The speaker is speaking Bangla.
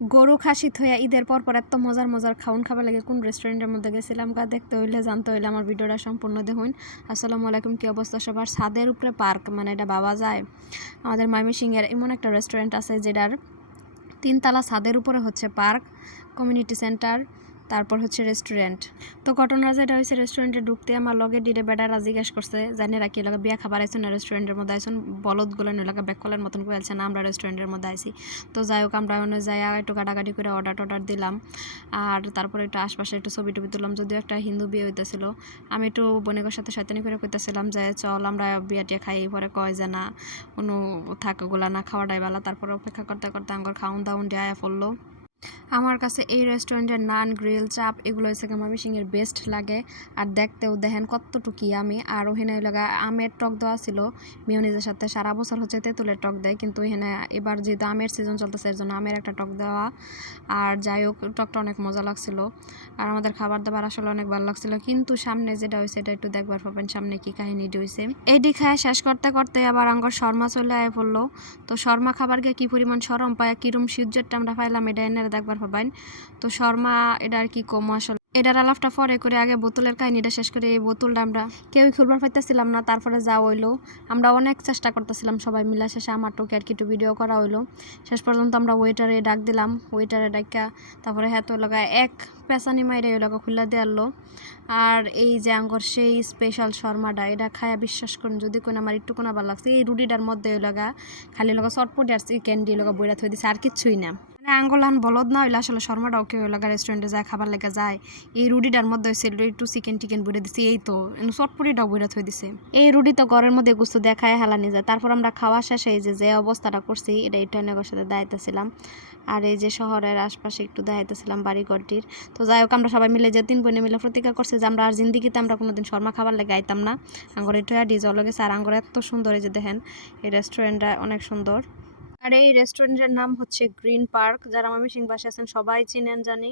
গরু খাসি থইয়া ঈদের পর এত মজার মজার খাওন খাবার লাগে কোন রেস্টুরেন্টের মধ্যে গেছিলাম গা দেখতে হইলে জানতে হইলে আমার ভিডিওটা সম্পূর্ণ দেখুন। আসসালামু আলাইকুম, কি অবস্থা সবার? ছাদের উপরে পার্ক মানে এটা ভাবা যায়? আমাদের ময়মনসিংহের এমন একটা রেস্টুরেন্ট আছে যেটার 3 তলা ছাদের উপরে হচ্ছে পার্ক, কমিউনিটি সেন্টার, তারপর হচ্ছে রেস্টুরেন্ট। তো ঘটনা যেটা হয়েছে, রেস্টুরেন্টে ঢুকতে আমার লগে ডিরে বেটারা জিজ্ঞেস করছে জানি রাখি এলাকা বিয়া খাবার আইসুন না রেস্টুরেন্টের মধ্যে আইসুন, বলদ গুলান এলাকা ব্যাককলের মতন করে আছে না আমরা রেস্টুরেন্টের মধ্যে আইসি। তো যাই হোক আমরা ওখানে যাই একটু কাটাকাটি করে অর্ডার দিলাম, আর তারপরে একটু আশপাশে একটু ছবি টবি তুললাম। যদিও একটা হিন্দু বিয়ে হইতেছিল, আমি একটু বোনেগোর সাথে শয়তানি করে কইতেছিলাম যে চল আমরা বিয়াটিয়া খাই, পরে কয় যে না কোনো থাক ওগুলা না খাওয়াটাই ভালো। তারপরে অপেক্ষা করতে করতে আমার খাউন দাউন দেয়া পড়লো। আমার কাছে এই রেস্টুরেন্টের নান, গ্রিল, চাপ এগুলো হচ্ছে ময়মনসিংহের বেস্ট লাগে। আর দেখতেও দেখেন কতটুকু আমি। আর ওখানে লাগা আমের টক দেওয়া ছিল মিউনিজের সাথে। সারা বছর হচ্ছে তেঁতুলের টক দেয়, কিন্তু এখানে এবার যেহেতু আমের সিজন চলতেছে এর জন্য আমের একটা টক দেওয়া। আর যাই হোক টকটা অনেক মজা লাগছিল। আর আমাদের খাবার দাবার আসলে অনেক ভালো লাগছিল, কিন্তু সামনে যেটা হয়েছে এটা একটু দেখবার পাবেন সামনে কি কাহিনীটি হয়েছে। এইটি খায় শেষ করতে করতে আবার আঙ্গর শর্মা চলে আয় পড়লো। তো শর্মা খাবার গিয়ে কি পরিমাণ সরম পায়, কিরম সূর্যেরটা আমরা পাইলাম এটা এনে দেখবার পাবেন। তো শর্মা এটা আর কি কম আসলে এটার আলাপটা পরে করে আগে বোতলের কাহিনীটা শেষ করে। এই বোতলটা আমরা কেউই খুলবার পাইতেছিলাম না, তারপরে যা হইলো আমরা অনেক চেষ্টা করতেছিলাম সবাই মিলা, শেষে আমার টোকে আর কি একটু ভিডিও করা হইলো। শেষ পর্যন্ত আমরা ওয়েটারে ডাক দিলাম, ওয়েটারে ডাকা তারপরে হ্যাঁ তো লাগা এক পেঁচানি মাইরে ওই লাগা খুলে দেওয়ালো। আর এই যে আঙ্গর সেই স্পেশাল শর্মাটা এটা খায়া বিশ্বাস করুন যদি কোন আমার একটু কোনো ভালো লাগছে। এই রুটিটার মধ্যে ওই লাগা খালি লগা চটপটি আর চিকেন দিয়ে লগা বইরা থই দিছে, আর কিচ্ছুই না। মানে আঙ্গলান বলদ না হইলে আসলে শর্মাটাও কেউ লাগা রেস্টুরেন্টে যায় খাবার লেগে যায়। এই রুটিটার মধ্যে হয়েছে একটু চিকেন টিকেন বইরে দিছে, এই তো চটপটিটাও বইরা থই দিছে। এই রুটি তো ঘরের মধ্যে গুস্তু দেখায় হেলানি যায়। তারপর আমরা খাওয়া শেষে এই যে অবস্থাটা করছি এটা একটু অনেকের সাথে দাঁড়াইতেছিলাম। আর এই যে শহরের আশপাশে একটু দাঁড়াইতেছিলাম বাড়িঘরটির। তো যাই হোক আমরা সবাই মিলে যে 3 বোনে মিলে প্রতিজ্ঞা করছি যে আমরা আর জিন্দিগিতে আমরা কোনোদিন শর্মা খাবার লেগে আইতাম না। আঙ্গর এটা ডিজল গেছে। আর আঙ্গর এত সুন্দর এই যে দেখেন এই রেস্টুরেন্টটা অনেক সুন্দর। আর এই রেস্টুরেন্টের নাম হচ্ছে গ্রিন পার্ক। যারা ময়মনসিংহ বাসে আছেন সবাই চিনেন জানি।